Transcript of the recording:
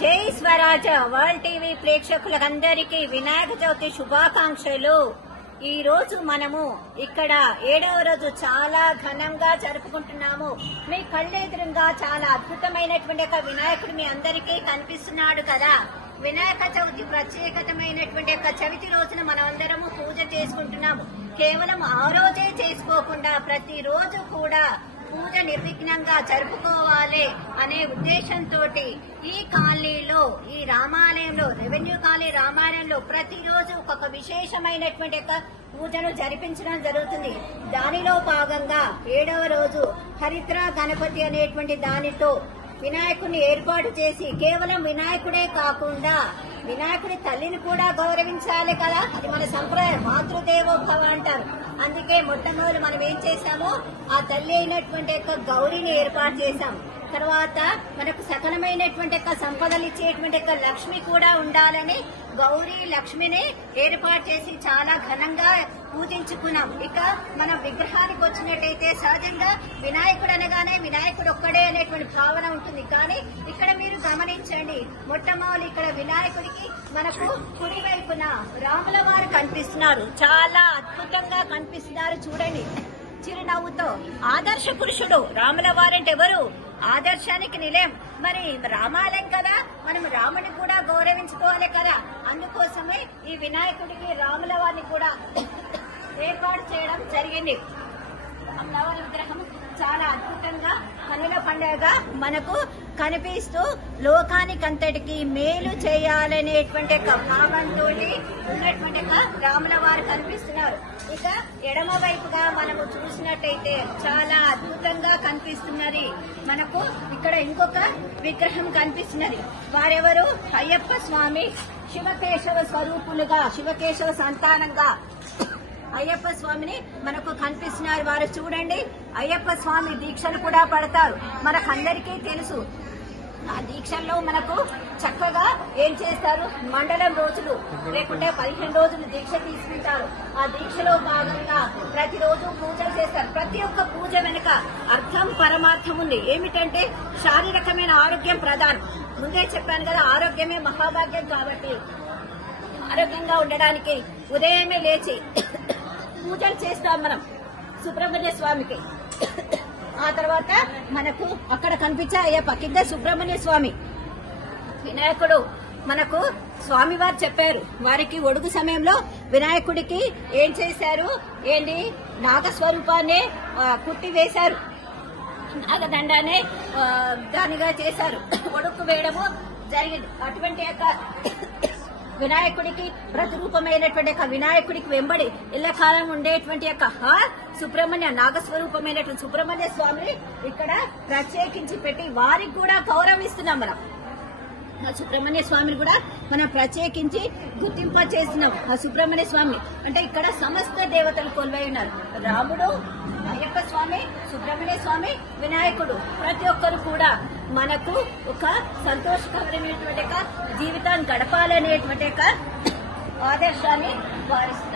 జై Swaraja world TV ప్రేక్షకులందరికీ వినాయక చవితి శుభాకాంక్షలు. ఈ రోజు మనము ఇక్కడ 7వ రోజు చాలా ఘనంగా జరుపుకుంటున్నాము. మీ కళ్ళెదురుగా చాలా అద్భుతమైనటువంటి ఒక వినాయకుడు మీ అందరికీ కనిపిస్తున్నాడు కదా. వినాయక చవితి ప్రత్యేకతమైనటువంటి ఒక చవితి రోజున మనమందరము పూజ చేసుకుంటున్నాము. కేవలం ఆ రోజే చేసుకోకుండా ప్రతిరోజు కూడా పూజ నిర్విఘ్నంగా జరుపుకోవాలి అనే ఉద్దేశంతో ఈ కాలనీలో, ఈ రామాలయంలో, రెవెన్యూ కాలనీ రామాలయంలో ప్రతిరోజు ఒక విశేషమైనటువంటి పూజను జరిపించడం జరుగుతుంది. దానిలో భాగంగా 7వ రోజు హరిద్ర గణపతి అనేటువంటి దానితో వినాయకుడిని ఏర్పాటు చేసి, కేవలం వినాయకుడే కాకుండా వినాయకుడి తల్లిని కూడా గౌరవించాలి కదా, అది మన సంప్రదాయం. మాతృదేవోభవ అంటారు. అందుకే మొట్టమొదటి మనం ఏం చేశామో ఆ తల్లి అయినటువంటి గౌరీని ఏర్పాటు చేశాం. తర్వాత మనకు సకలమైనటువంటి సంపదలు ఇచ్చేటువంటి లక్ష్మి కూడా ఉండాలని గౌరీ లక్ష్మిని ఏర్పాటు చేసి చాలా ఘనంగా పూజించుకున్నాం. ఇక మన విగ్రహానికి వచ్చినట్టయితే సహజంగా వినాయకుడు అనగానే వినాయకుడు ఒక్కడే అనేటువంటి భావన ఉంటుంది. కానీ ఇక్కడ మీరు గమనించండి, మొట్టమొదటి ఇక్కడ వినాయకుడికి మనకు కుడి వైపున రాముల వారు కనిపిస్తున్నారు. చాలా అద్భుతంగా కనిపిస్తున్నారు. చూడండి, చిరునవ్వుతో. ఆదర్శ పురుషుడు రాముల వారంటే ఎవరు? ఆదర్శానికి నిలయం. మరి రామాలయం కదా, మనం రాముని కూడా గౌరవించుకోవాలి కదా. అందుకోసమే ఈ వినాయకుడికి రాముల వారిని కూడా ఏర్పాటు చేయడం జరిగింది. రాముల వారి విగ్రహం చాలా అద్భుతంగా కనుల పండుగగా మనకు కనిపిస్తూ లోకానికంతటికి మేలు చేయాలనేటువంటి భావంతో ఉన్నటువంటి రాముల వారు కనిపిస్తున్నారు. ఇక ఎడమ వైపుగా మనము చూసినట్టయితే చాలా అద్భుతంగా కనిపిస్తున్నది. మనకు ఇక్కడ ఇంకొక విగ్రహం కనిపిస్తున్నది. వారెవరు? అయ్యప్ప స్వామి శివకేశవ స్వరూపులుగా, శివకేశవ సంతానంగా అయ్యప్ప స్వామిని మనకు కనిపిస్తున్నారు. వారు చూడండి, అయ్యప్ప స్వామి దీక్షలు కూడా పడతారు. మనకందరికీ తెలుసు. ఆ దీక్షల్లో మనకు చక్కగా ఏం చేస్తారు, మండలం రోజులు లేకుంటే 15 రోజులు దీక్ష తీసుకుంటారు. ఆ దీక్షలో భాగంగా ప్రతిరోజు పూజలు చేస్తారు. ప్రతి ఒక్క పూజ వెనుక అర్థం, పరమార్థం ఉంది. ఏమిటంటే శారీరకమైన ఆరోగ్యం ప్రధానం. ముందే చెప్పాను కదా, ఆరోగ్యమే మహాభాగ్యం. కాబట్టి ఆరోగ్యంగా ఉండడానికి ఉదయమే లేచి పూజలు చేస్తాం మనం సుబ్రహ్మణ్య స్వామికి. ఆ తర్వాత మనకు అక్కడ కనిపించే అయ్యప్ప కింద సుబ్రహ్మణ్య స్వామి. వినాయకుడు మనకు స్వామివారు చెప్పారు, వారికి ఒడుగు సమయంలో వినాయకుడికి ఏం చేశారు, ఏంటి నాగస్వరూపాన్ని కుట్టి వేశారు. నాగదండాన్ని దానిగా చేశారు. ఒడుక్కు వేయడము జరిగింది. అటువంటి వినాయకుడికి ప్రతిరూపమైనటువంటి వినాయకుడికి వెంబడి ఇళ్లకాలం ఉండేటువంటి సుబ్రహ్మణ్య నాగస్వరూపమైనటువంటి సుబ్రహ్మణ్య స్వామిని ఇక్కడ ప్రత్యేకించి పెట్టి వారికి కూడా గౌరవిస్తున్నాం. మనం ఆ సుబ్రహ్మణ్య స్వామిని కూడా మనం ప్రత్యేకించి గుర్తింప చేస్తున్నాం. ఆ సుబ్రహ్మణ్య స్వామి అంటే ఇక్కడ సమస్త దేవతలు కొలువై ఉన్నారు. రాముడు, అయ్యప్ప స్వామి, సుబ్రహ్మణ్య స్వామి, వినాయకుడు. ప్రతి ఒక్కరు కూడా మనకు ఒక సంతోషకరమైనటువంటి జీవితాన్ని గడపాలనేటువంటి ఆదర్శాన్ని వారిస్తారు.